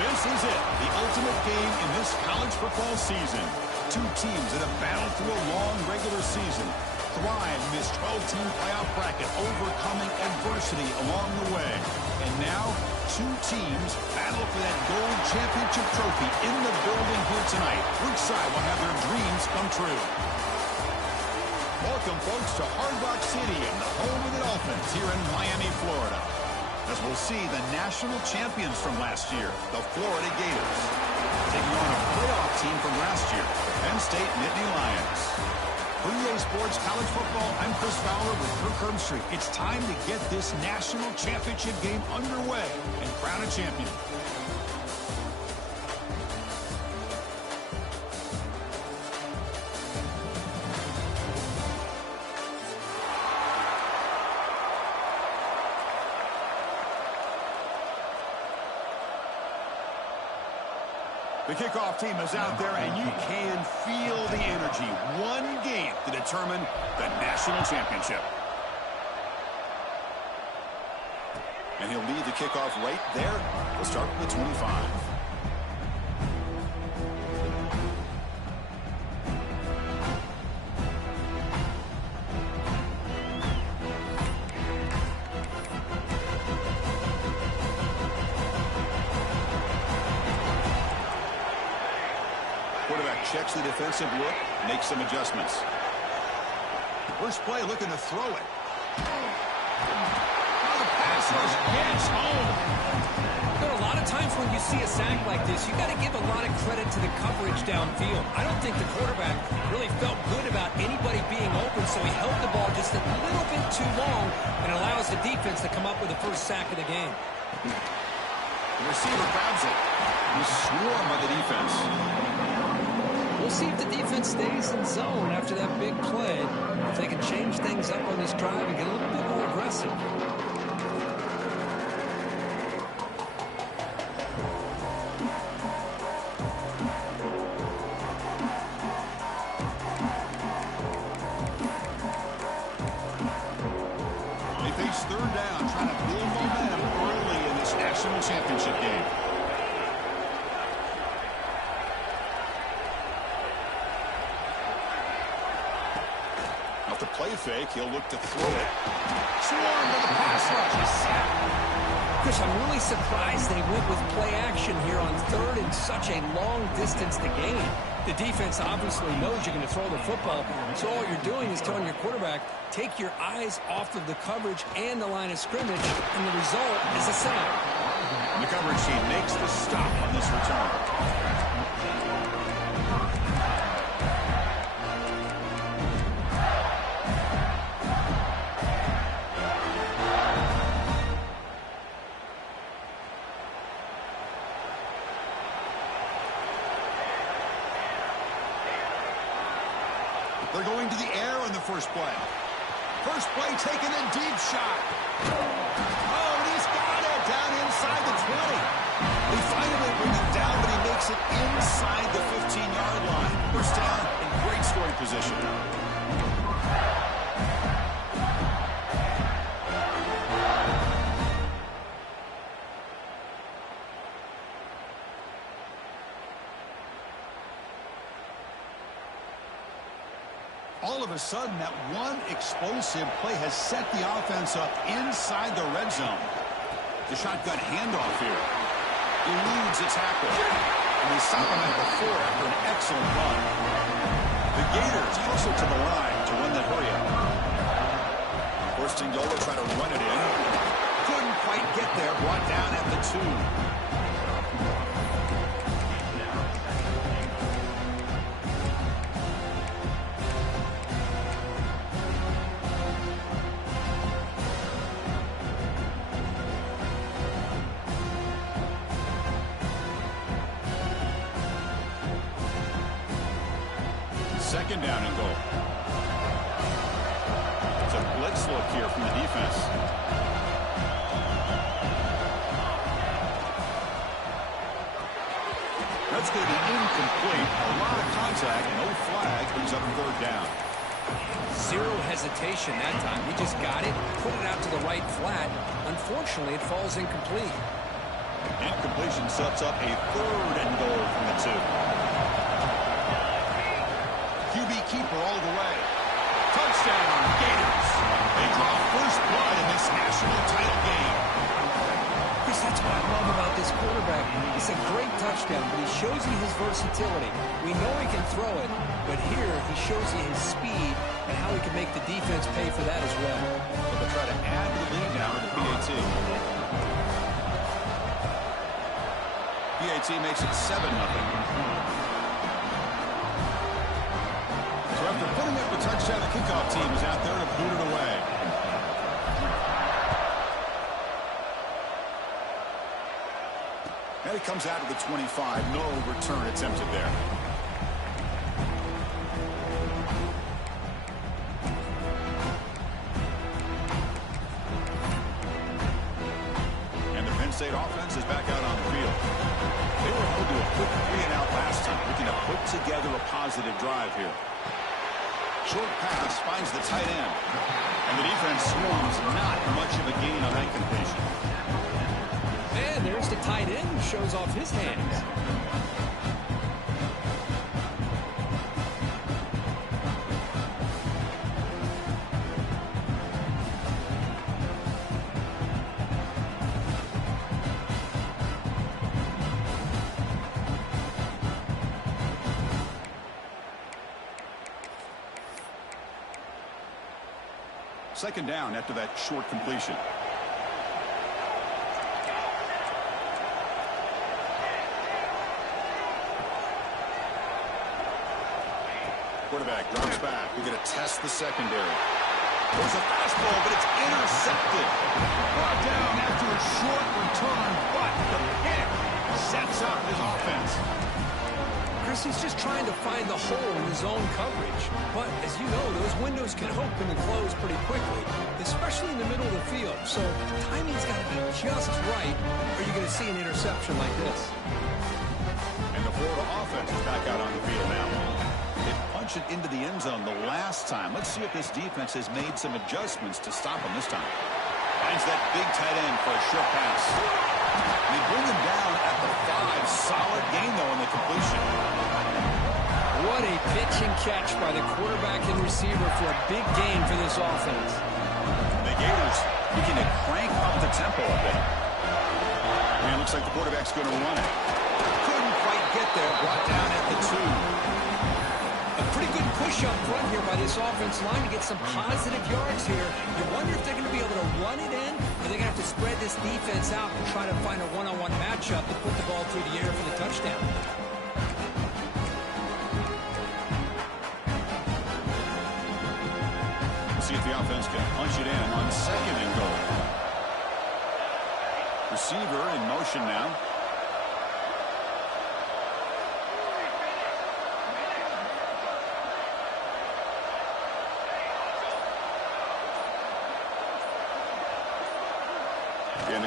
This is it, the ultimate game in this college football season. Two teams that have battled through a long regular season, thrive in this 12-team playoff bracket, overcoming adversity along the way. And now, two teams battle for that gold championship trophy in the building here tonight. Which side will have their dreams come true? Welcome, folks, to Hard Rock City and the home of the Dolphins here in Miami, Florida, as we'll see the national champions from last year, the Florida Gators, taking on a playoff team from last year, the Penn State Nittany Lions. For EA Sports College Football, I'm Chris Fowler with Kirk Herbstreit. It's time to get this national championship game underway and crown a champion. The kickoff team is out there, and you can feel the energy. One game to determine the national championship. And he'll lead the kickoff right there. We'll start with the 25. Checks the defensive look, makes some adjustments. First play, looking to throw it. Now the pass rush gets home. But a lot of times when you see a sack like this, you got to give a lot of credit to the coverage downfield. I don't think the quarterback really felt good about anybody being open, so he held the ball just a little bit too long and allows the defense to come up with the first sack of the game. The receiver grabs it. You swarm by the defense. We'll see if the defense stays in zone after that big play. If they can change things up on this drive and get a little bit more aggressive. They face third down, trying to build momentum early in this national championship game. Play fake, he'll look to throw it. Swarm to the pass rush. He's sacked. Chris, I'm really surprised they went with play action here on third and such a long distance to gain. The defense obviously knows you're going to throw the football, so all you're doing is telling your quarterback, take your eyes off of the coverage and the line of scrimmage, and the result is a sack. The coverage team makes the stop on this return. They're going to the air on the first play. First play taken in, deep shot. Oh, and he's got it down inside the 20. They finally bring him down, but he makes it inside the 15-yard line. First down in great scoring position. All of a sudden, that one explosive play has set the offense up inside the red zone. The shotgun handoff here. Eludes a tackle. And they stop him at the 4 after an excellent run. The Gators hustle to the line to run that hurry up. First and goal, try to run it in. Couldn't quite get there. Brought down at the 2. Second down and goal. It's a blitz look here from the defense. That's going to be incomplete. A lot of contact, no flag, brings up third down. Zero hesitation that time. He just got it, put it out to the right flat. Unfortunately, it falls incomplete. Incompletion sets up a third and goal from the 2. QB keeper all the way. Touchdown, Gators. They draw first blood in this national title game. Chris, that's what I love about this quarterback. It's a great touchdown, but he shows you his versatility. We know he can throw it, but here he shows you his speed and how he can make the defense pay for that as well. So they'll try to add to the lead now to the PAT. PAT makes it 7-0. After putting up a touchdown, the kickoff team is out there to boot it away. And it comes out of the 25. No return attempted there. And the Penn State offense is back out on the field. They were held to a quick 3-and-out last time, looking to put together a positive drive here. Short pass finds the tight end. And the defense swarms. Not much of a gain on that completion. And there's the tight end who shows off his hands. Second down after that short completion. Quarterback drops back. We're going to test the secondary. There's a fastball, but it's intercepted. Brought down after a short return, but the pick sets up his offense. Chris, he's just trying to find the hole in his own coverage. But, as you know, those windows can open and close pretty quickly, especially in the middle of the field. So, timing's got to be just right, or you're going to see an interception like this. And the Florida offense is back out on the field now. It punched it into the end zone the last time. Let's see if this defense has made some adjustments to stop him this time. Finds that big tight end for a short pass. They bring him down at the 5. Solid gain, though, on the completion. What a pitch and catch by the quarterback and receiver for a big gain for this offense. The Gators looking to crank up the tempo a bit. And it looks like the quarterback's going to run it. Couldn't quite get there. Brought down at the 2. A pretty good push up front here by this offense line to get some positive yards here. You wonder if they're going to be able to run it in, or they're going to have to spread this defense out and try to find a one-on-one matchup to put the ball through the air for the touchdown. See if the offense can punch it in on second and goal. Receiver in motion now.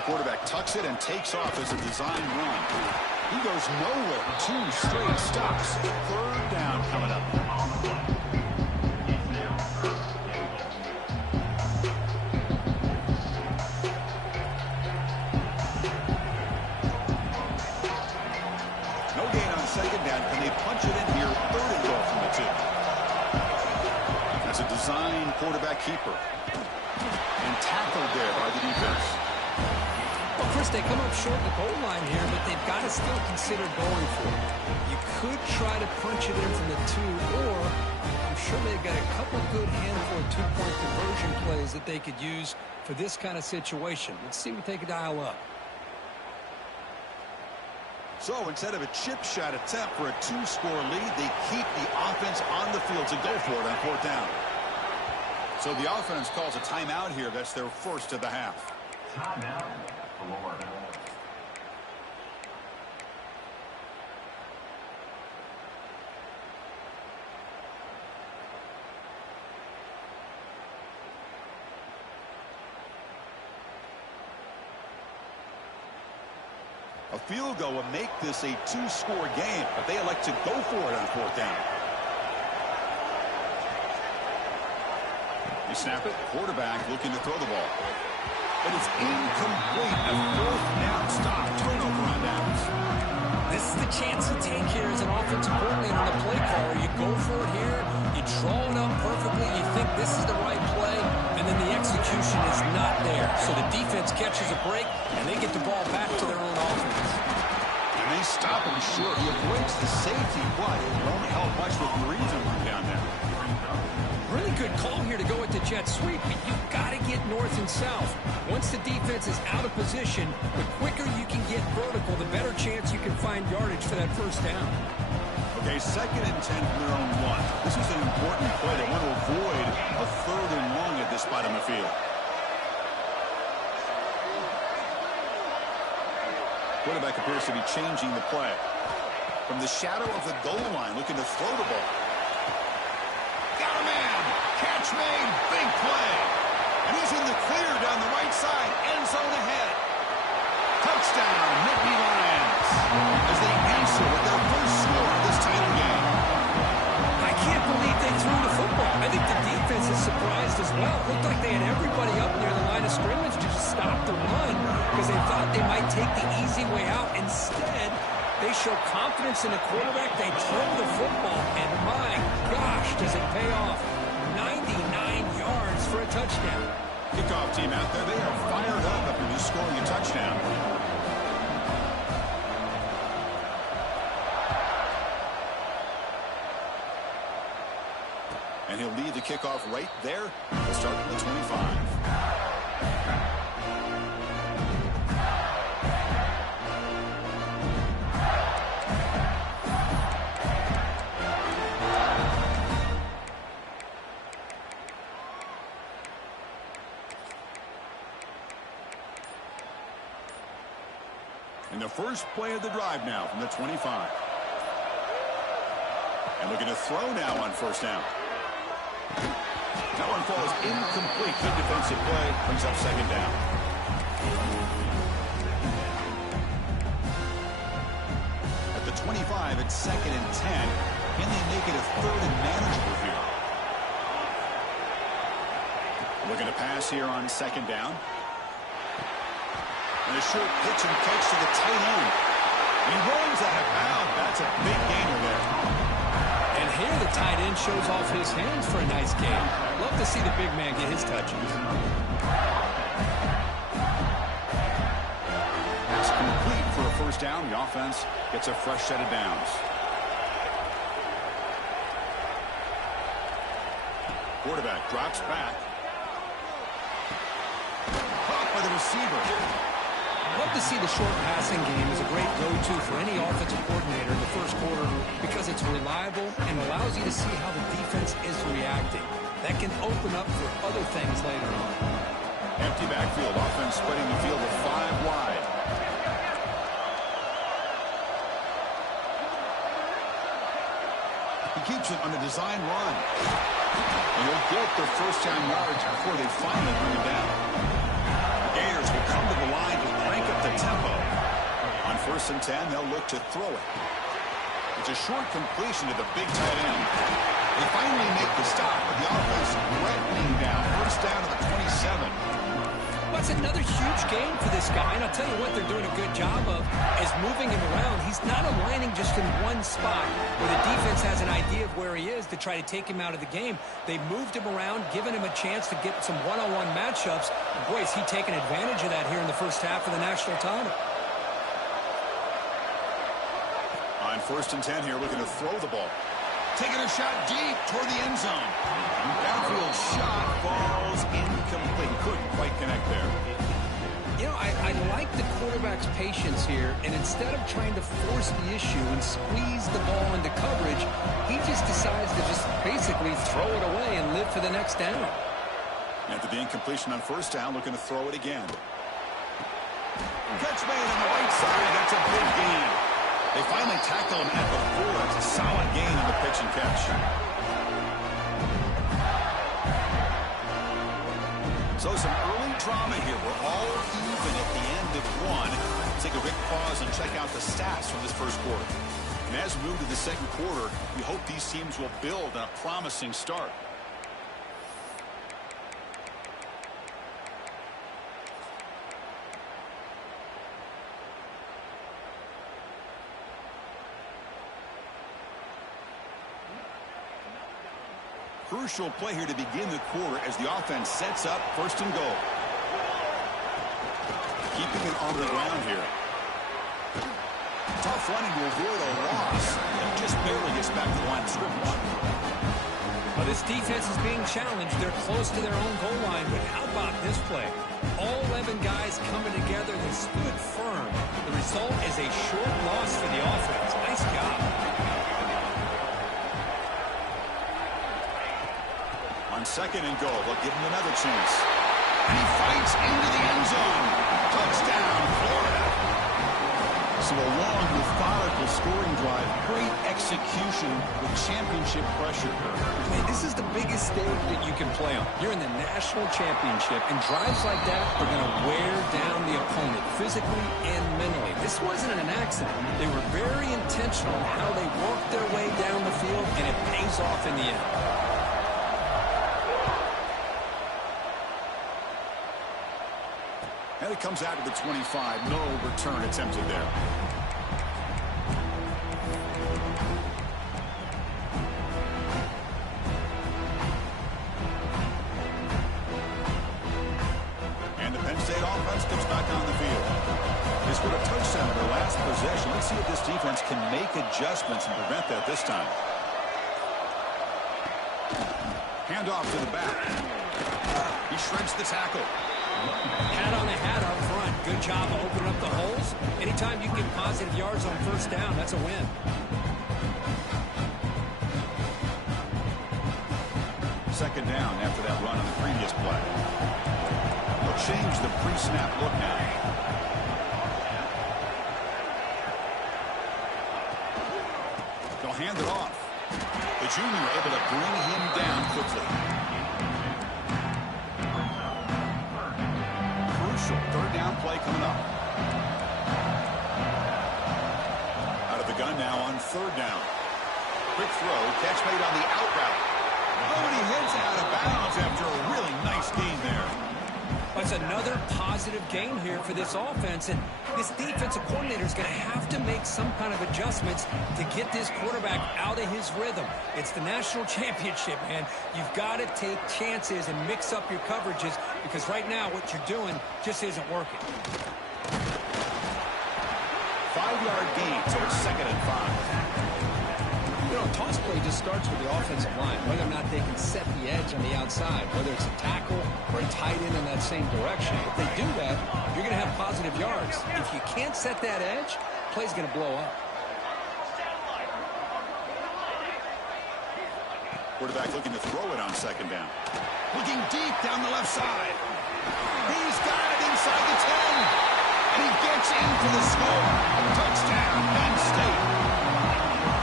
quarterback tucks it and takes off as a design run. He goes nowhere. 2 straight stops. 3rd down coming up. No gain on 2nd down. Can they punch it in here? 3rd and goal from the 2. That's a design quarterback keeper. And tackled there by the defense. Well, Chris, they come up short the goal line here, but they've got to still consider going for it. You could try to punch it in from the 2, or I'm sure they've got a couple good handful of 2-point conversion plays that they could use for this kind of situation. Let's see what they could dial up. So instead of a chip shot attempt for a 2-score lead, they keep the offense on the field to go for it on 4th down. So the offense calls a timeout here. That's their first of the half. Timeout, Florida. A field goal will make this a 2-score game, but they elect to go for it on 4th down. They snap it. Quarterback looking to throw the ball. But it's incomplete. A 4th down stop. Turnover on downs. This is the chance you take here as an offensive coordinator on the play caller. You go for it here. You draw it up perfectly. You think this is the right play, and then the execution is not there. So the defense catches a break, and they get the ball back to their own offense. And they stop him short. He avoids the safety, but it won't help much with Marino down there. Really good call here to go with the jet sweep, but you've got to get north and south. Once the defense is out of position, the quicker you can get vertical, the better chance you can find yardage for that 1st down. Okay, 2nd and 10 from their own 1. This is an important play. They want to avoid a 3rd and long at this spot on the field. Quarterback appears to be changing the play. From the shadow of the goal line, looking to throw the ball. Got a man. Catch made. Big play. And he's in the clear down the right side. End zone ahead. Touchdown, Nittany Lions. As they answer with their first score of this title game. I can't believe they threw the football. I think the defense is surprised as well. It looked like they had everybody up near the line of scrimmage to stop the run because they thought they might take the easy way out. Instead, they show confidence in the quarterback. They throw the football, and my gosh, does it pay off. 99 yards for a touchdown. Kickoff team out there. They are fired up after just scoring a touchdown. And he'll lead the kickoff right there. He'll start at the 25. And the first play of the drive now from the 25. And looking to throw now on 1st down. That one falls incomplete. Good defensive play. Brings up 2nd down. At the 25, it's 2nd and 10. Can they make it a 3rd and manageable here? Looking to pass here on 2nd down. And a short pitch and catch to the tight end. He runs out of bounds. That's a big gainer there. And here the tight end shows off his hands for a nice game. Love to see the big man get his touches. That's complete for a 1st down. The offense gets a fresh set of downs. Quarterback drops back. Caught by the receiver. Love to see the short passing game as a great go-to for any offensive coordinator in the 1st quarter because it's reliable and allows you to see how the defense is reacting. That can open up for other things later on. Empty backfield. Offense spreading the field with 5 wide. He keeps it on a design run. And he'll get their 1st down yards before they finally bring it down. The Gators will come to the line to first and 10, they'll look to throw it. It's a short completion to the big tight end. They finally make the stop, but the offense threatening down. First down to the 27. Well, it's another huge game for this guy, and I'll tell you what they're doing a good job of is moving him around. He's not aligning just in one spot where the defense has an idea of where he is to try to take him out of the game. They moved him around, given him a chance to get some one-on-one matchups. Boy, is he taking advantage of that here in the first half of the national title. On first and 10 here, looking to throw the ball. Taking a shot deep toward the end zone. Downfield shot falls incomplete. Couldn't quite connect there. You know, I like the quarterback's patience here, and instead of trying to force the issue and squeeze the ball into coverage, he just decides to just basically throw it away and live for the next down. After the incompletion on first down, looking to throw it again. Catch made on the right side. That's a big gain. They finally tackle him at the 4. It's a solid gain on the pitch and catch. So some early drama here. We're all even at the end of one. Let's take a quick pause and check out the stats from this first quarter. And as we move to the second quarter, we hope these teams will build on a promising start. Crucial play here to begin the quarter as the offense sets up first and goal. Keeping it on the ground here. Tough running to avoid a loss. And just barely gets back to the line of scrimmage. Well, this defense is being challenged. They're close to their own goal line, but how about this play? All 11 guys coming together. They stood firm. The result is a short loss for the offense. Nice job. On second and goal, they'll give him another chance. And he fights into the end zone. Touchdown, Florida. So a long, methodical scoring drive. Great execution with championship pressure. Man, this is the biggest stage that you can play on. You're in the national championship, and drives like that are going to wear down the opponent physically and mentally. This wasn't an accident. They were very intentional in how they worked their way down the field, and it pays off in the end. And it comes out to the 25. No return attempted there. And the Penn State offense comes back on the field. They scored a touchdown in their last possession. Let's see if this defense can make adjustments and prevent that this time. Handoff to the back. He shreds the tackle. Hat on a hat up front. Good job of opening up the holes. Anytime you get positive yards on first down, that's a win. Second down after that run on the previous play. They'll change the pre-snap look now. They'll hand it off. The junior able to bring him down quickly. Third down play coming up. Out of the gun now on third down. Quick throw, catch made on the out route. Oh, and he heads out of bounds after a really nice gain there. That's another positive game here for this offense, and this defensive coordinator is going to have to make some kind of adjustments to get this quarterback out of his rhythm. It's the national championship, man. You've got to take chances and mix up your coverages because right now what you're doing just isn't working. 5-yard gain, so it's second and 5. You know, toss play just starts with the offensive line, whether or not they can set the edge on the outside, whether it's a tackle or a tight end in that same direction. If they do that, you're going to have positive yards. If you can't set that edge, play's going to blow up. Quarterback looking to throw it on second down. Looking deep down the left side. He's got it inside the 10. And he gets in for the score. Touchdown, Penn State.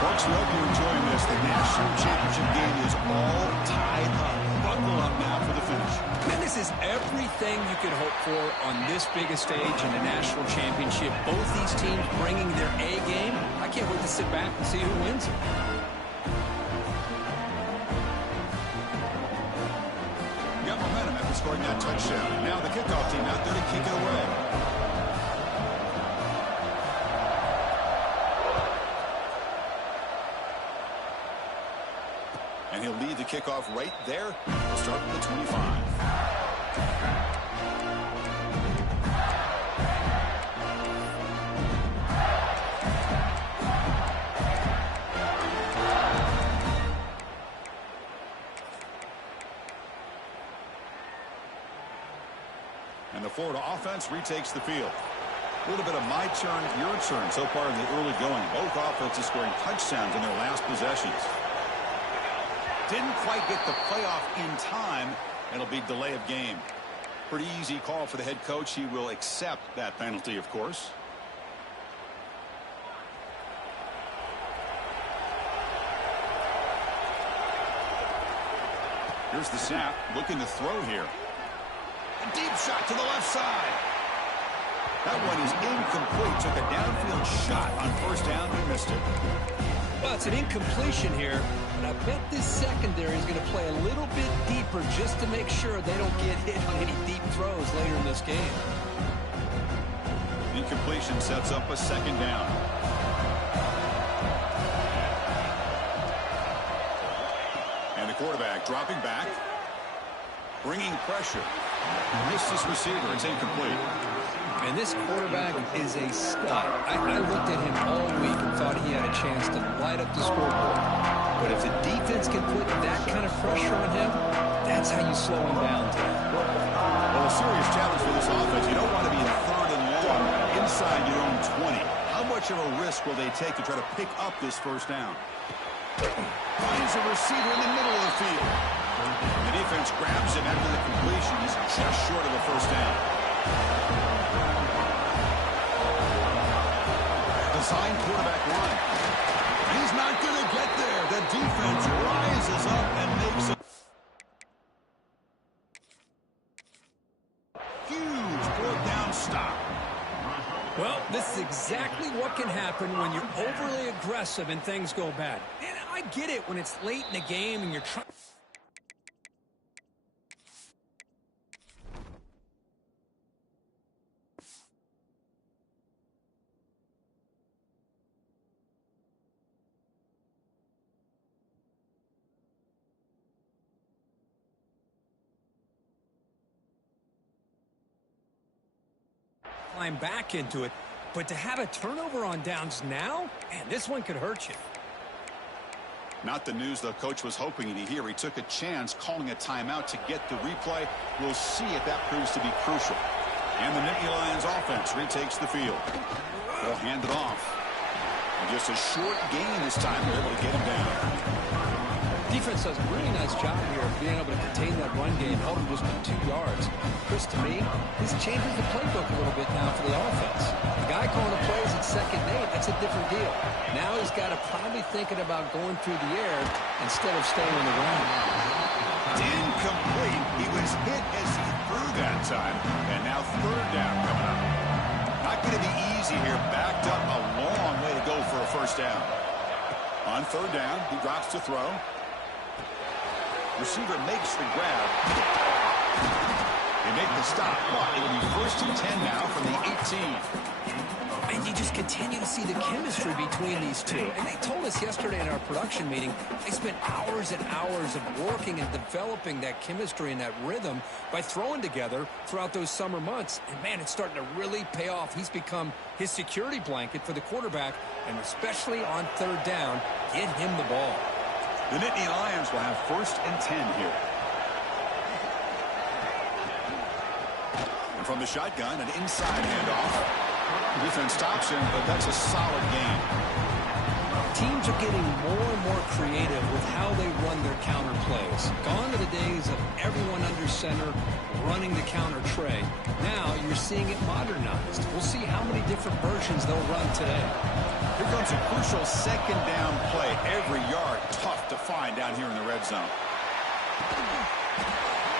Folks, we hope you're enjoying this. The national championship game is all tied up. Buckle up now for the finish. And this is everything you could hope for on this biggest stage in the national championship. Both these teams bringing their A game. I can't wait to sit back and see who wins. Got momentum after scoring that touchdown. Now the kickoff team out there to kick it away. And he'll lead the kickoff right there. We'll start with the 25. And the Florida offense retakes the field. A little bit of my turn, your turn so far in the early going. Both offenses scoring touchdowns in their last possessions. Didn't quite get the playoff in time. It'll be delay of game. Pretty easy call for the head coach. He will accept that penalty, of course. Here's the snap. Looking to throw here. A deep shot to the left side. That one is incomplete. Took a downfield shot on first down and missed it. Well, it's an incompletion here, but I bet this secondary is going to play a little bit deeper just to make sure they don't get hit on any deep throws later in this game. Incompletion sets up a second down. And the quarterback dropping back, bringing pressure. Missed his receiver. It's incomplete. And this quarterback is a stud. I looked at him all week and thought he had a chance to light up the scoreboard. But if the defense can put that kind of pressure on him, that's how you slow him down, Ted. Well, a serious challenge for this offense. You don't want to be in third and long inside your own 20. How much of a risk will they take to try to pick up this first down? Finds a receiver in the middle of the field. The defense grabs him after the completion. He's just short of a first down. Design quarterback line. He's not going to get there. The defense rises up and makes a huge fourth down stop. Well, this is exactly what can happen when you're overly aggressive and things go bad. And I get it when it's late in the game and you're trying. Climb back into it, but to have a turnover on downs now, man, this one could hurt you. Not the news the coach was hoping to hear. He took a chance calling a timeout to get the replay. We'll see if that proves to be crucial. And the Nittany Lions offense retakes the field. They'll hand it off. And just a short gain this time. They're able to get him down. Defense does a really nice job here of being able to contain that run game, held him just to 2 yards. Chris, to me, this changes the playbook a little bit now for the offense. The guy calling the plays at 2nd and 8, that's a different deal. Now he's got to probably thinking about going through the air instead of staying on the ground. Incomplete. He was hit as he threw that time. And now third down coming up. Not going to be easy here. Backed up a long way to go for a first down. On third down, he drops to throw. Receiver makes the grab. They make the stop, but it'll be 1st and 10 now from the 18. And you just continue to see the chemistry between these two. And they told us yesterday in our production meeting, they spent hours and hours of working and developing that chemistry and that rhythm by throwing together throughout those summer months. And, man, it's starting to really pay off. He's become his security blanket for the quarterback, and especially on third down, get him the ball. The Nittany Lions will have 1st and 10 here. And from the shotgun, an inside handoff. The defense stops him, but that's a solid gain. Teams are getting more and more creative with how they run their counter plays. Gone are the days of everyone under center running the counter tray. Now you're seeing it modernized. We'll see how many different versions they'll run today. Here comes a crucial 2nd down play. Every yard tough to find down here in the red zone.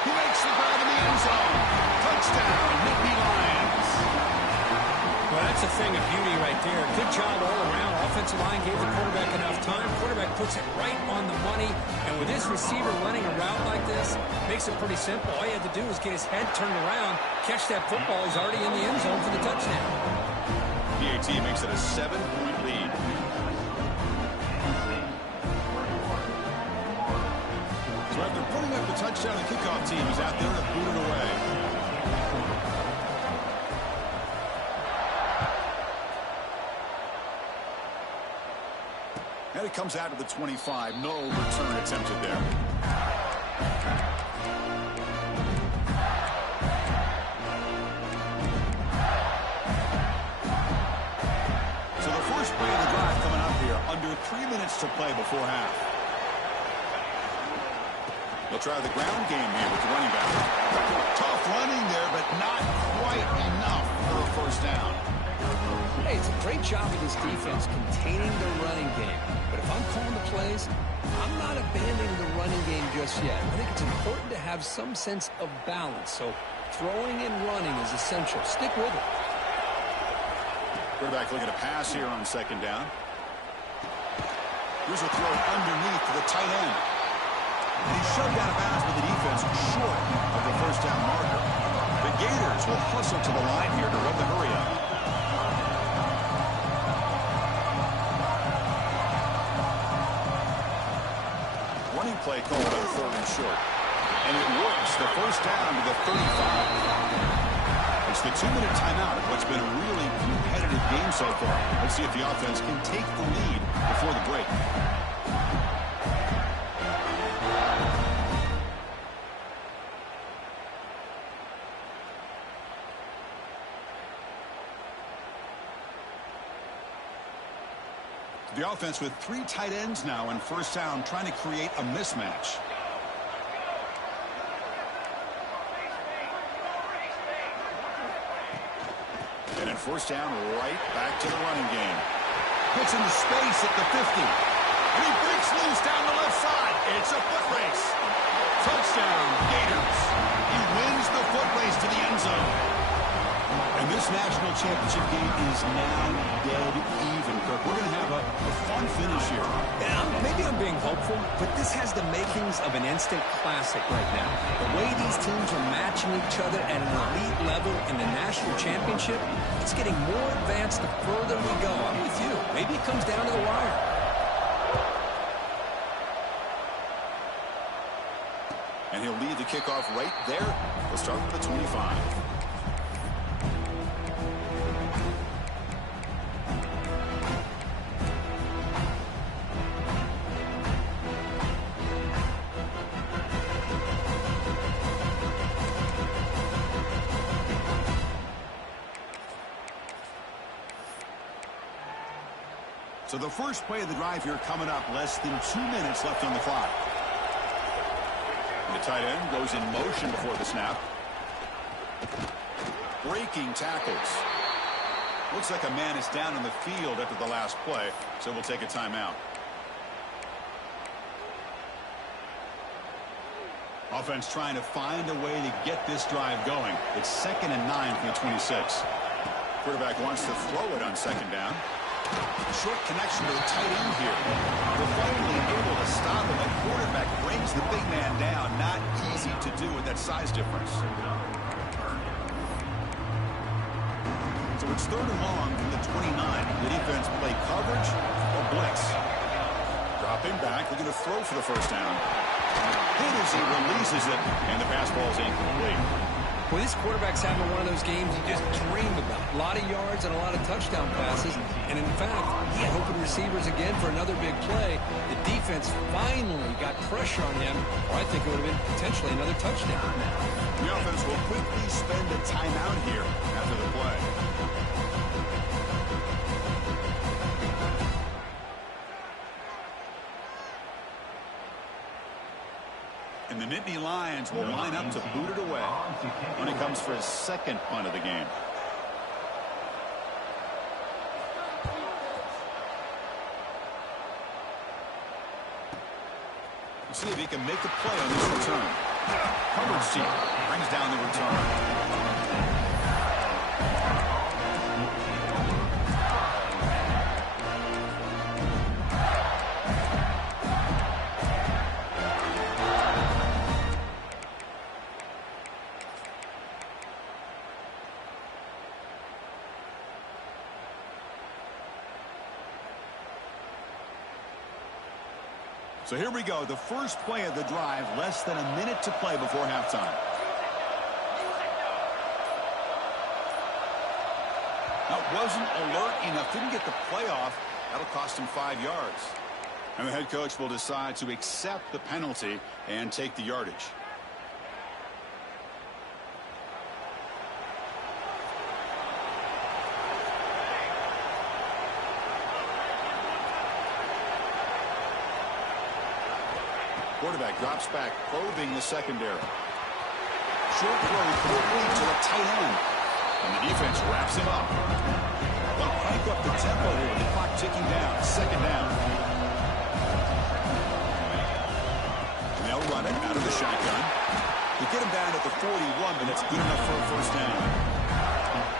He makes the grab in the end zone. Touchdown, Nittany Lions. Well, that's a thing of beauty right there. Good job all around. Offensive line gave the quarterback enough time. Quarterback puts it right on the money. And with this receiver running a route like this, makes it pretty simple. All you had to do was get his head turned around, catch that football. He's already in the end zone for the touchdown. PAT makes it a 7-point lead. So after putting up the touchdown, the kickoff team is out there to boot it away. And it comes out to the 25. No return attempted there. So the first play of the drive coming up here. Under 3 minutes to play before half. They'll try the ground game here with the running back. Tough running there, but not quite enough for a first down. Hey, it's a great job of this defense containing the running game. But if I'm calling the plays, I'm not abandoning the running game just yet. I think it's important to have some sense of balance. So throwing and running is essential. Stick with it. Quarterback looking to pass here on second down. Here's a throw underneath to the tight end. And he's shoved out of bounds with the defense short of the first down marker. The Gators will hustle to the line here to run the hurry up. Running play called on third and short. And it works. The first down to the 35. It's the 2-minute timeout of what's been a really competitive game so far. Let's see if the offense can take the lead before the break. The offense with 3 tight ends now in first down, trying to create a mismatch. And in first down, right back to the running game. Gets into space at the 50. And he breaks loose down the left side. It's a foot race. Touchdown, Gators. He wins the foot race to the end zone. And this national championship game is now dead even, Kirk. We're going to have a fun finish here. Yeah, maybe I'm being hopeful, but this has the makings of an instant classic right now. The way these teams are matching each other at an elite level in the national championship, it's getting more advanced the further we go. I'm with you. Maybe it comes down to the wire. And he'll lead the kickoff right there. We'll start with the 25. So the first play of the drive here coming up, less than 2 minutes left on the clock. And the tight end goes in motion before the snap. Breaking tackles. Looks like a man is down in the field after the last play, so we'll take a timeout. Offense trying to find a way to get this drive going. It's 2nd and 9 from the 26. Quarterback wants to throw it on second down. Short connection to the tight end here. They're finally able to stop him. The quarterback brings the big man down. Not easy to do with that size difference. So it's 3rd and long from the 29. The defense play coverage or blitz. Dropping back, looking to throw for the first down. Hit as he releases it, and the pass ball is incomplete. Well, this quarterback's having one of those games you just dreamed about. A lot of yards and a lot of touchdown passes. And in fact, he had open receivers again for another big play. The defense finally got pressure on him, or I think it would have been potentially another touchdown. The offense will quickly spend a timeout here after the play. And the Nittany Lions will line up to boot it away when he comes for his second punt of the game. Let's see if he can make a play on this return. Coverage team brings down the return. So here we go, the first play of the drive, less than a minute to play before halftime. Now, wasn't alert enough, didn't get the play off. That'll cost him 5 yards. And the head coach will decide to accept the penalty and take the yardage. Quarterback drops back, probing the secondary. Short throw quickly to the tight end. And the defense wraps him up. They'll crank up the tempo here with the clock ticking down. Second down. And they'll run it out of the shotgun. They get him down at the 41, but it's good enough for a first down.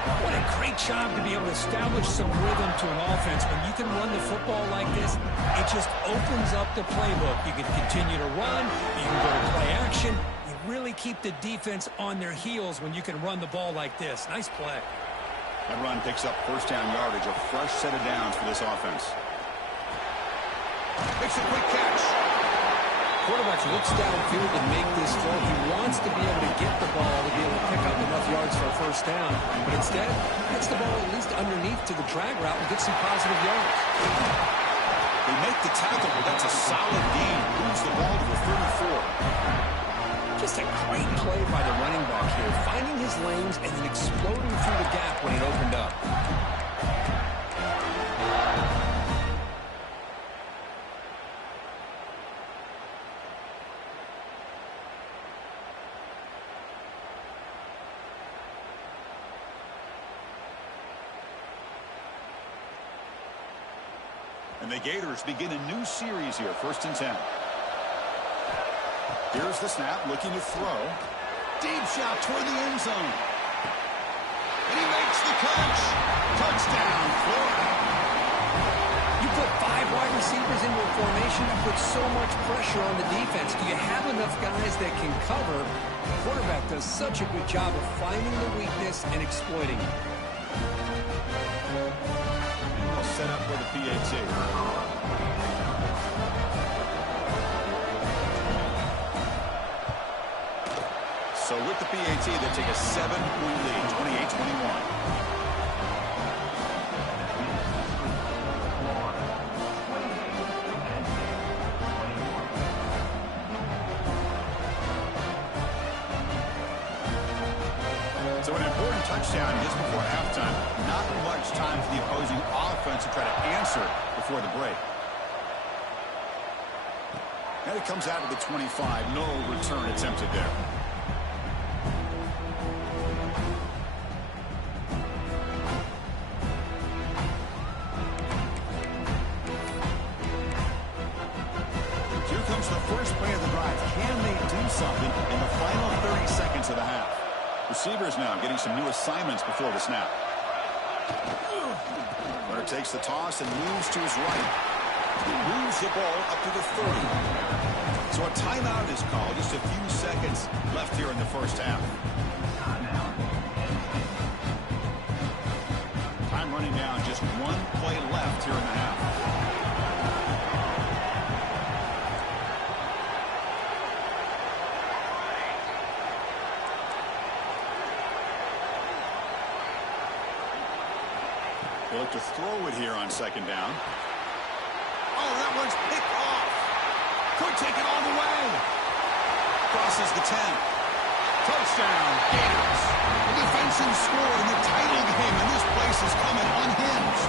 What a great job to be able to establish some rhythm to an offense. When you can run the football like this, it just opens up the playbook. You can continue to run. You can go to play action. You really keep the defense on their heels when you can run the ball like this. Nice play. That run picks up first down yardage, a fresh set of downs for this offense. Makes a quick catch. Quarterback looks downfield to make this throw. He wants to be able to get the ball to be able to pick up enough yards for a first down. But instead, gets the ball at least underneath to the drag route and gets some positive yards. They make the tackle, but that's a solid gain. Moves the ball to the 34. Just a great play by the running back here, finding his lanes and then exploding through the gap when it opened up. And the Gators begin a new series here, 1st and 10. Here's the snap, looking to throw. Deep shot toward the end zone. And he makes the catch. Touchdown, Florida. You put 5 wide receivers into a formation, you put so much pressure on the defense. Do you have enough guys that can cover? The quarterback does such a good job of finding the weakness and exploiting it. Set up for the PAT. So with the PAT, they take a 7-point lead, 28-21. So an important touchdown just before halftime. Not much time for the opposing offense to try to answer before the break. And it comes out of the 25. No return attempted there. Here comes the first play of the drive. Can they do something in the final 30 seconds of the half? Receivers now getting some new assignments before the snap. Runner takes the toss and moves to his right. He moves the ball up to the 30. So a timeout is called. Just a few seconds left here in the first half. Time running down. Just one play left here in the half. They look to throw it here on second down. Oh, that one's picked off. Could take it all the way. Crosses the 10. Touchdown, Gators. The defensive score in the title game, and this place is coming unhinged.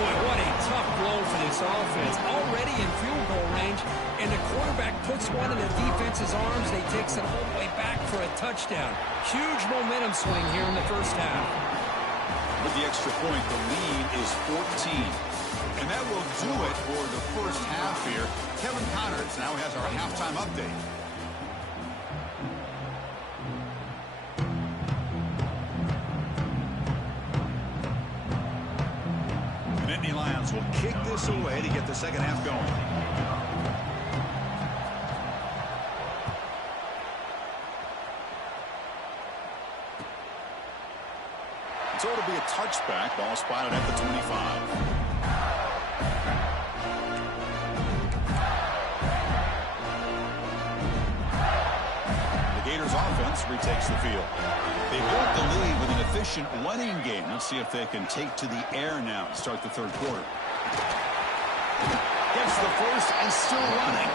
Boy, what a tough blow for this offense. Already in field goal range, and the quarterback puts one in the defense's arms. They takes it all the way back for a touchdown. Huge momentum swing here in the first half. With the extra point, the lead is 14. And that will do it for the first half here. Kevin Connors now has our halftime update. Gators will kick this away to get the second half going. So it'll be a touchback. Ball spotted at the 25. Gators offense retakes the field. They built the lead with an efficient running game. Let's see if they can take to the air now to start the third quarter. Gets the first and still running.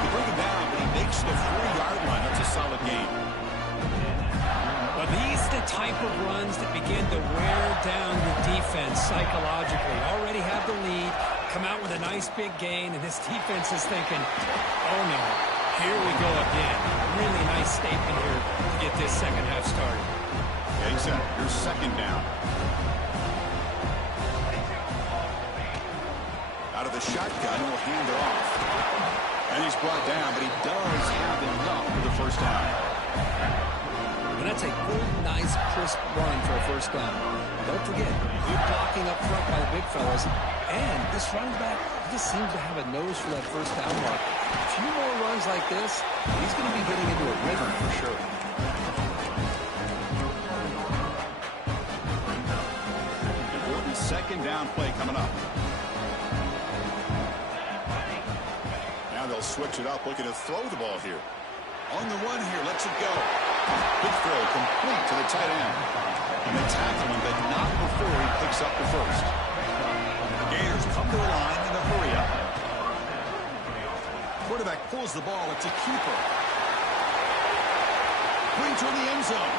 They bring it down, but he makes the 4-yard line. That's a solid game. Well, these are the type of runs that begin to wear down the defense psychologically. Already have the lead, come out with a nice big gain, and this defense is thinking, oh no, here we go again. Really nice statement here to get this second half started. Yeah, he said, here's second down. Out of the shotgun, he'll hand it off. And he's brought down, but he does have enough for the first down. And that's a good, nice, crisp run for a first down. Don't forget, good blocking up front by the big fellas. And this running back just seems to have a nose for that first down mark. A few more runs like this, he's going to be getting into a rhythm for sure. Important second down play coming up. Now they'll switch it up, looking to throw the ball here. On the run here, lets it go. Big throw, complete to the tight end. And they tackle him, but not before he picks up the first. The Gators come to the line in a hurry up. Quarterback pulls the ball. It's a keeper. Going toward the end zone.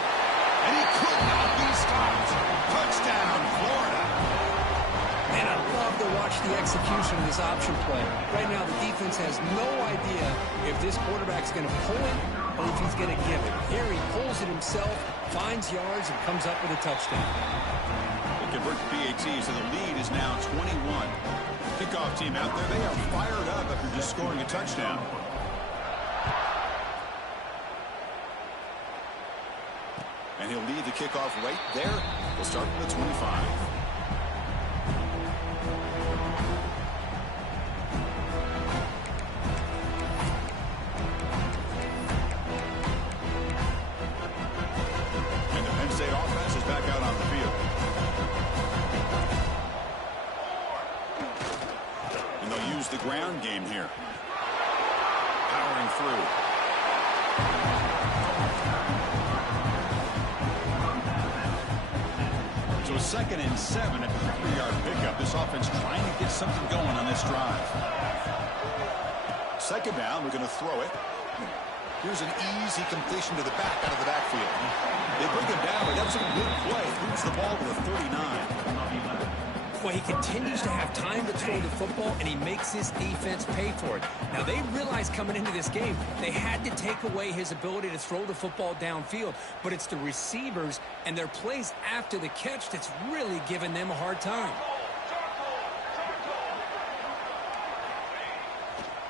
And he could not be stopped. Touchdown, Florida. And I love to watch the execution of this option play. Right now, the defense has no idea if this quarterback's going to pull it or if he's going to give it. Here he pulls it himself, finds yards, and comes up with a touchdown. They convert the PAT, so the lead is now 21. Kickoff team out there, they are fired up after just scoring a touchdown. And he'll lead the kickoff right there. We'll start from the 25. And the Penn State offense is back out on the field. And they'll use the ground game here. Powering through. So a 2nd and 7 at the 3-yard pickup. This offense trying to get something going on this drive. Second down, we're going to throw it. Here's an easy completion to the back out of the backfield. They bring him down, but that's a good play. Moves the ball to the 39. Well, he continues to have time to throw the football, and he makes his defense pay for it. Now, they realized coming into this game, they had to take away his ability to throw the football downfield, but it's the receivers and their plays after the catch that's really giving them a hard time.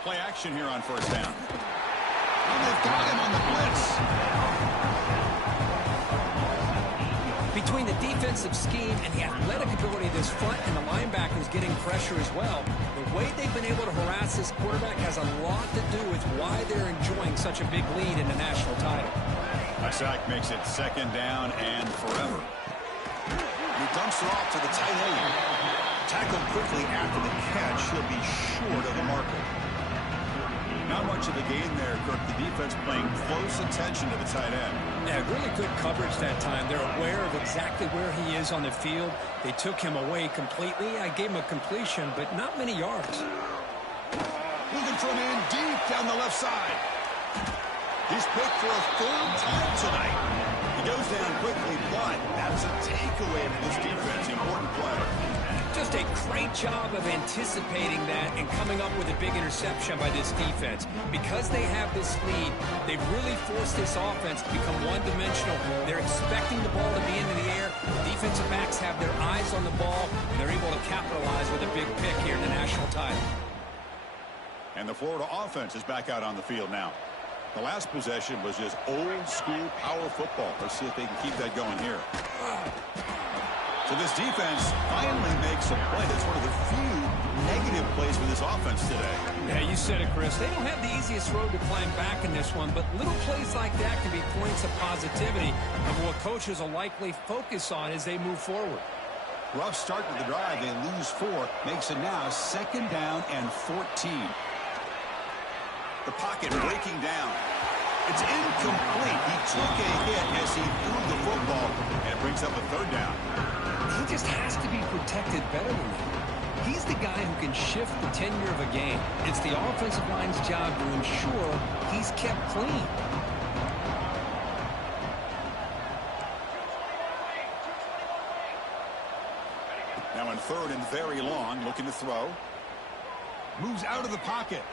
Play action here on first down. And they've got him on the blitz. Between the defensive scheme and the athletic ability of this front and the linebackers getting pressure as well, the way they've been able to harass this quarterback has a lot to do with why they're enjoying such a big lead in the national title. A sack makes it 2nd down and forever. He dumps it off to the tight end. Tackled quickly after the catch. He'll be short of the marker. Not much of a gain there, Kirk. The defense paying close attention to the tight end. Yeah, really good coverage that time. They're aware of exactly where he is on the field. They took him away completely. I gave him a completion, but not many yards. Moving from in deep down the left side. He's picked for a 3rd time tonight. He goes down quickly, but that's a takeaway for this defense. Important play. Just a great job of anticipating that and coming up with a big interception by this defense. Because they have this lead, they've really forced this offense to become one-dimensional. They're expecting the ball to be into the air. The defensive backs have their eyes on the ball, and they're able to capitalize with a big pick here in the national title. And the Florida offense is back out on the field now. The last possession was just old-school power football. Let's see if they can keep that going here. So this defense finally makes a play. That's one of the few negative plays for this offense today. Yeah, you said it, Chris. They don't have the easiest road to climb back in this one, but little plays like that can be points of positivity of what coaches will likely focus on as they move forward. Rough start to the drive. They lose 4. Makes it now 2nd down and 14. The pocket breaking down. It's incomplete. He took a hit as he threw the football, and it brings up a 3rd down. He just has to be protected better than that. He's the guy who can shift the tenure of a game. It's the offensive line's job to ensure he's kept clean. Now in 3rd and very long, looking to throw. Moves out of the pocket.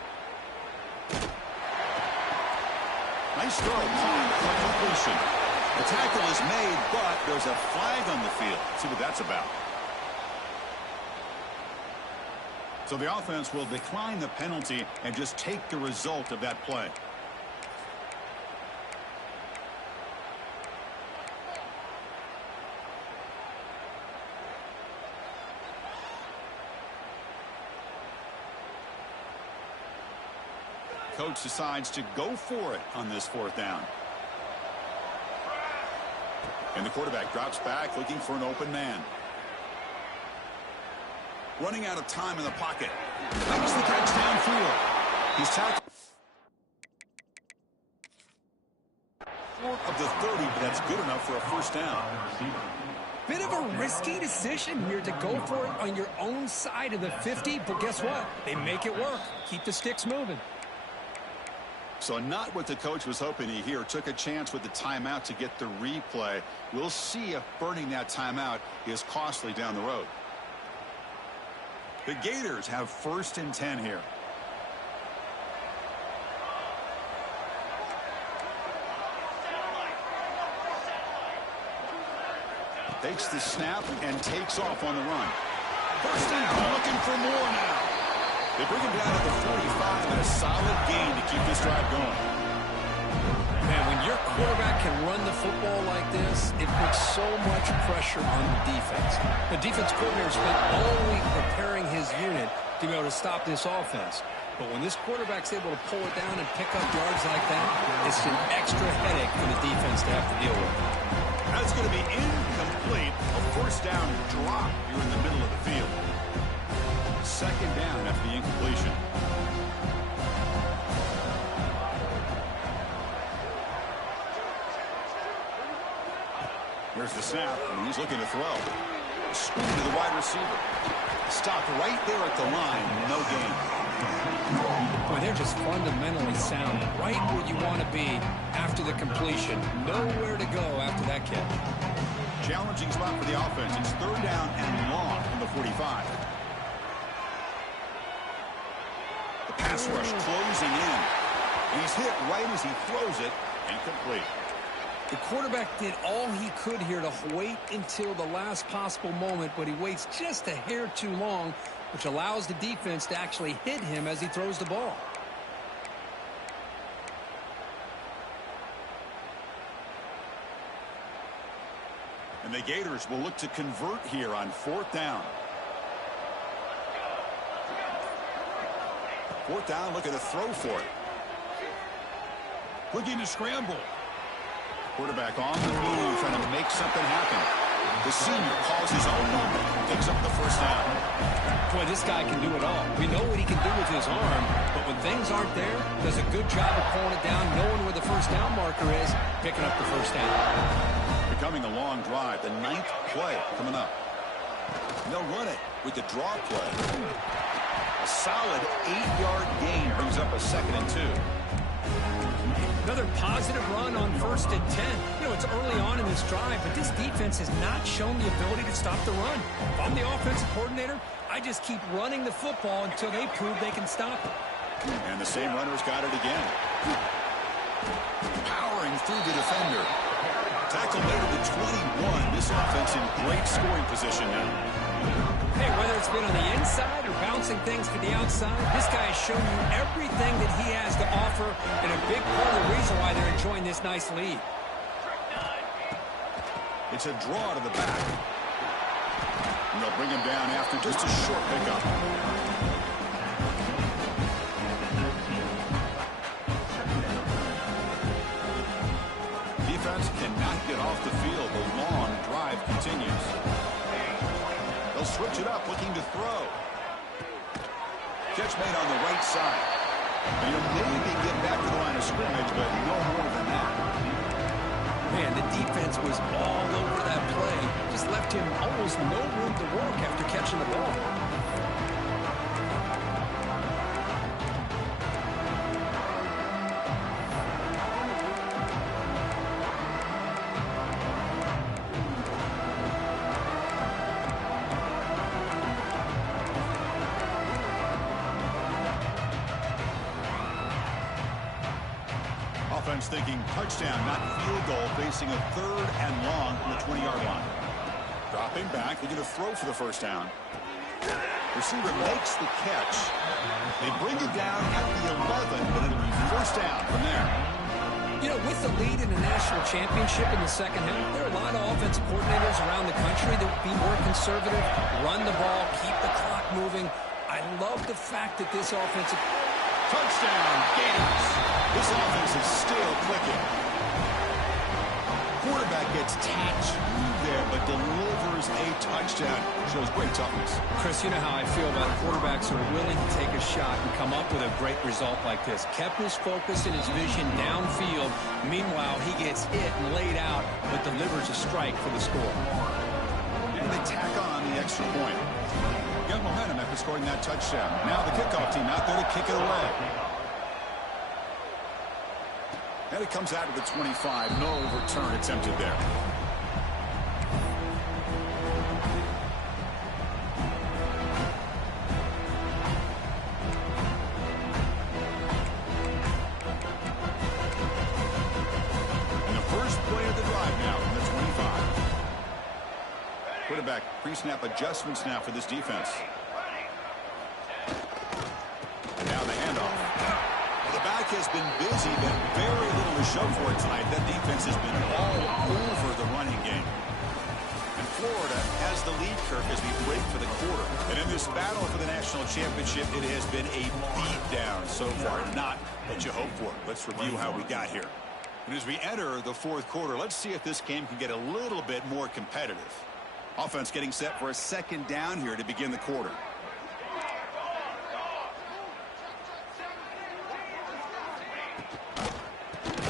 Nice throw. Completion. The tackle is made, but there's a flag on the field. Let's see what that's about. So the offense will decline the penalty and just take the result of that play. Coach decides to go for it on this 4th down. And the quarterback drops back looking for an open man. Running out of time in the pocket. Makes the catch downfield. He's tackled of the 30, but that's good enough for a 1st down. Bit of a risky decision here to go for it on your own side of the 50, but guess what? They make it work. Keep the sticks moving. So not what the coach was hoping to hear. Took a chance with the timeout to get the replay. We'll see if burning that timeout is costly down the road. The Gators have 1st and 10 here. Takes the snap and takes off on the run. 1st down, looking for more now. They bring him down to the 45 and a solid gain to keep this drive going. Man, when your quarterback can run the football like this, it puts so much pressure on the defense. The defense coordinator spent all week preparing his unit to be able to stop this offense. But when this quarterback's able to pull it down and pick up yards like that, it's an extra headache for the defense to have to deal with. That's going to be incomplete. A 1st down drop here in the middle of the field. 2nd down after the incompletion. Here's the snap, and he's looking to throw. Screen to the wide receiver. Stopped right there at the line. No gain. Boy, they're just fundamentally sound. Right where you want to be after the completion. Nowhere to go after that catch. Challenging spot for the offense. It's 3rd down and long from the 45. The pass rush closing in. He's hit right as he throws it. Incomplete. The quarterback did all he could here to wait until the last possible moment, but he waits just a hair too long, which allows the defense to actually hit him as he throws the ball. And the Gators will look to convert here on 4th down. 4th down, looking to throw for it. Looking to scramble. Quarterback on the move, trying to make something happen. The senior calls his own number, picks up the 1st down. Boy, this guy can do it all. We know what he can do with his arm, but when things aren't there, does a good job of pulling it down, knowing where the 1st down marker is, picking up the 1st down. Becoming a long drive, the 9th play coming up. And they'll run it with the draw play. A solid 8-yard gain brings up a 2nd and 2. Another positive run on 1st and 10. You know, it's early on in this drive, but this defense has not shown the ability to stop the run. If I'm the offensive coordinator, I just keep running the football until they prove they can stop it. And the same runner's got it again. Powering through the defender. Tackle made at the 21. This offense in great scoring position now. Hey, whether it's been on the inside or bouncing things to the outside, this guy has shown you everything that he has to offer, and a big part of the reason why they're enjoying this nice lead. It's a draw to the back. And they'll bring him down after just a short pickup. Defense cannot get off the field. The long drive continues. They'll switch it up, looking to throw. Catch made on the right side. And he'll maybe get back to the line of scrimmage, but no more than that. Man, the defense was all over that play. Just left him almost no room to work after catching the ball. Offense thinking touchdown, not field goal, facing a 3rd and long from the 20-yard line. Dropping back, they're going to throw for the first down. Receiver makes the catch. They bring it down at the 11, but it'll be first down from there. You know, with the lead in the national championship in the second half, there are a lot of offensive coordinators around the country that would be more conservative, run the ball, keep the clock moving. I love the fact that this offensive... Touchdown, Gators. This offense is still clicking. Quarterback gets tapped there, but delivers a touchdown. Shows great toughness. Chris, you know how I feel about quarterbacks who are willing to take a shot and come up with a great result like this. Kept his focus and his vision downfield. Meanwhile, he gets hit and laid out, but delivers a strike for the score. And they tack on the extra point. Got momentum after scoring that touchdown. Now the kickoff team out there to kick it away. And it comes out of the 25. No return attempted there. And the first play of the drive now from the 25. Quarterback pre-snap adjustments now for this defense. And now the handoff. Well, the back has been busy, but very little to show for it tonight. That defense has been all over the running game. And Florida has the lead, Kirk, as we break for the quarter. And in this battle for the national championship, it has been a beatdown so far. Not what you hope for. Let's review how we got here. And as we enter the fourth quarter, let's see if this game can get a little bit more competitive. Offense getting set for a second down here to begin the quarter.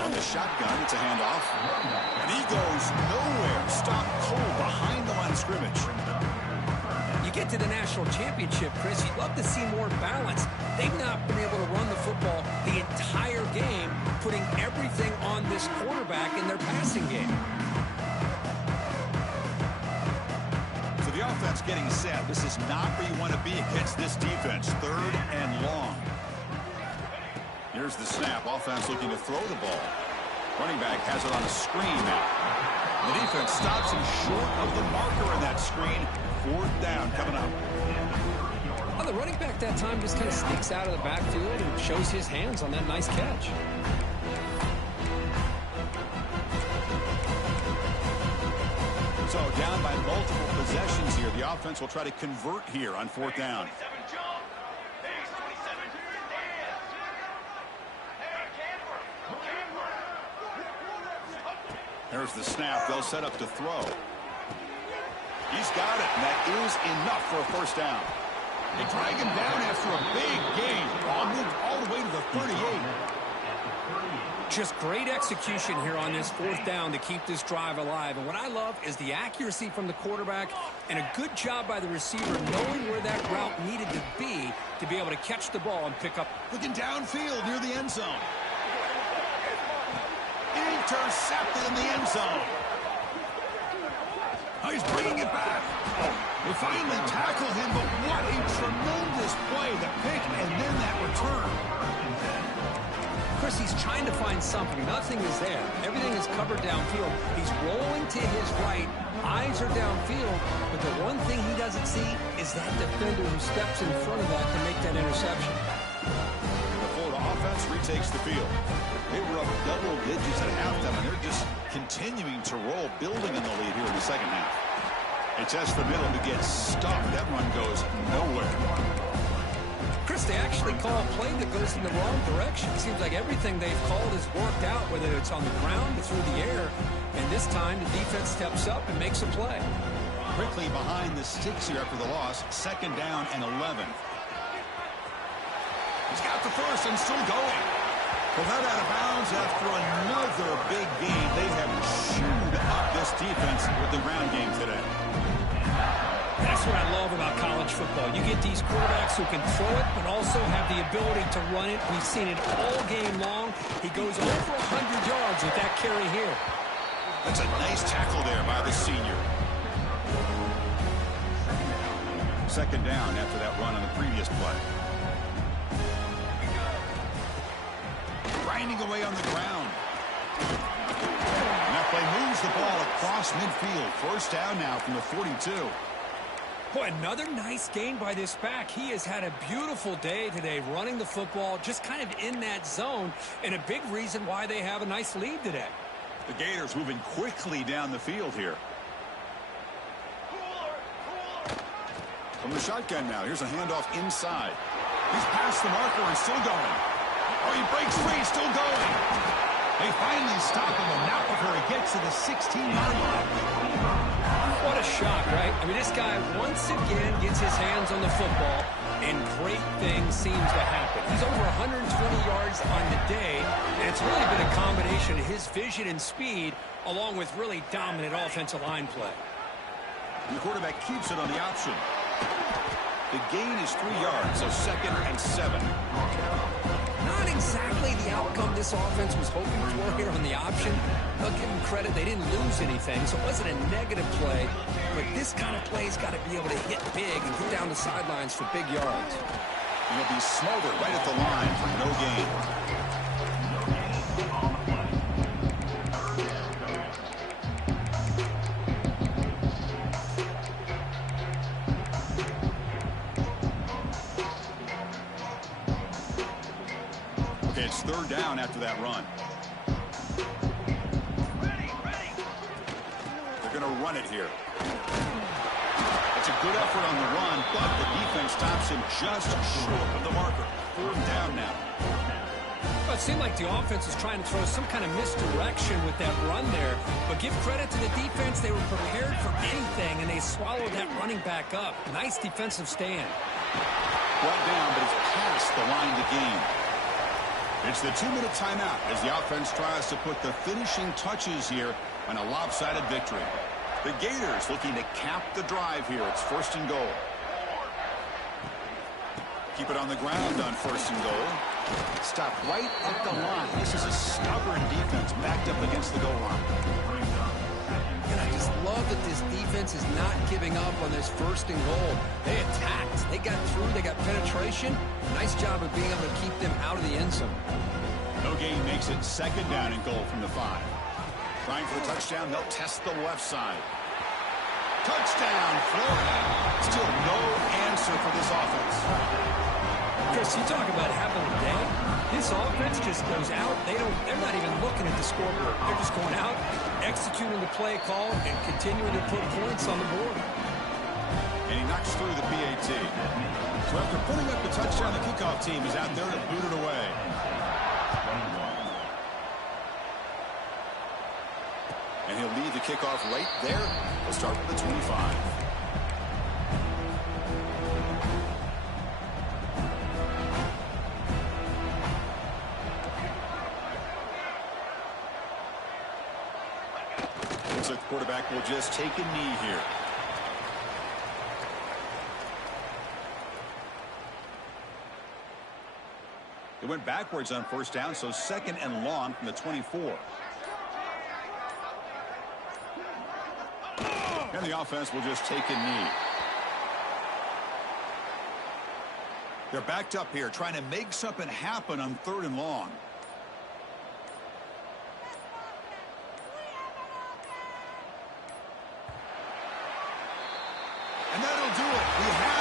On the shotgun, it's a handoff. And he goes nowhere. Stopped cold behind the line of scrimmage. You get to the national championship, Chris, you'd love to see more balance. They've not been able to run the football the entire game, putting everything on this quarterback in their passing game. The offense getting set. This is not where you want to be against this defense. 3rd and long. Here's the snap. Offense looking to throw the ball. Running back has it on a screen now. The defense stops him short of the marker in that screen. 4th down coming up. Well, the running back that time just kind of sneaks out of the backfield and shows his hands on that nice catch. So down by multiple possessions here. The offense will try to convert here on 4th down. There's the snap. They'll set up to throw. He's got it, and that is enough for a first down. They drag him down after a big gain. Ball moved all the way to the 38. Just great execution here on this 4th down to keep this drive alive. And what I love is the accuracy from the quarterback and a good job by the receiver knowing where that route needed to be able to catch the ball and pick up. Looking downfield near the end zone. Intercepted in the end zone. Oh, he's bringing it back. They finally tackle him, but what a tremendous play. The pick and then that return. Chris, he's trying to find something. Nothing is there. Everything is covered downfield. He's rolling to his right. Eyes are downfield. But the one thing he doesn't see is that defender who steps in front of that to make that interception. The Florida offense retakes the field. They were up double digits at halftime, and they're just continuing to roll, building in the lead here in the second half. They test the middle to get stuffed. That run goes nowhere. Chris, they actually call a play that goes in the wrong direction. It seems like everything they've called has worked out, whether it's on the ground or through the air. And this time, the defense steps up and makes a play. Quickly behind the sticks here after the loss. 2nd down and 11. He's got the first and still going. Well, that out of bounds after another big game. They have chewed up this defense with the ground game today. That's what I love about college football. You get these quarterbacks who can throw it, but also have the ability to run it. We've seen it all game long. He goes over 100 yards with that carry here. That's a nice tackle there by the senior. 2nd down after that run on the previous play. Grinding away on the ground. And that play moves the ball across midfield. 1st down now from the 42. Boy, another nice gain by this back. He has had a beautiful day today running the football, just kind of in that zone, and a big reason why they have a nice lead today. The Gators moving quickly down the field here. From the shotgun now, here's a handoff inside. He's past the marker and still going. Oh, he breaks free, still going. They finally stop him, and not before he gets to the 16-yard line. What a shot, right? I mean, this guy once again gets his hands on the football, and great things seem to happen. He's over 120 yards on the day, and it's really been a combination of his vision and speed, along with really dominant offensive line play. And the quarterback keeps it on the option. The gain is 3 yards, so 2nd and 7. Not exactly the outcome this offense was hoping for here on the option. I'll give them credit. They didn't lose anything, so it wasn't a negative play. But this kind of play's got to be able to hit big and get down the sidelines for big yards. And he'll be smothered right at the line for no gain. Okay, it's 3rd down after that run. They're going to run it here. It's a good effort on the run, but the defense stops him just short of the marker. 4th down now. Well, it seemed like the offense was trying to throw some kind of misdirection with that run there. But give credit to the defense. They were prepared for anything, and they swallowed that running back up. Nice defensive stand. Brought down, but it's past the line to gain. It's the 2-minute timeout as the offense tries to put the finishing touches here on a lopsided victory. The Gators looking to cap the drive here. It's 1st and goal. Keep it on the ground on 1st and goal. Stop right at the line. This is a stubborn defense backed up against the goal line. And I just love that this defense is not giving up on this 1st and goal. They attacked. They got through. They got penetration. Nice job of being able to keep them out of the end zone. No gain makes it 2nd down and goal from the 5. Trying for the touchdown. They'll test the left side. Touchdown, Florida. Still no answer for this offense. Chris, you talk about having a day. This offense just goes out. They're not even looking at the scoreboard. They're just going out, executing the play call, and continuing to put points on the board. And he knocks through the PAT. So after putting up the touchdown, the kickoff team is out there to boot it away. And he'll leave the kickoff right there. We'll start with the 25. Looks like the quarterback will just take a knee here. It went backwards on 1st down, so 2nd and long from the 24. And the offense will just take a knee. They're backed up here, trying to make something happen on 3rd and long. And that'll do it. We have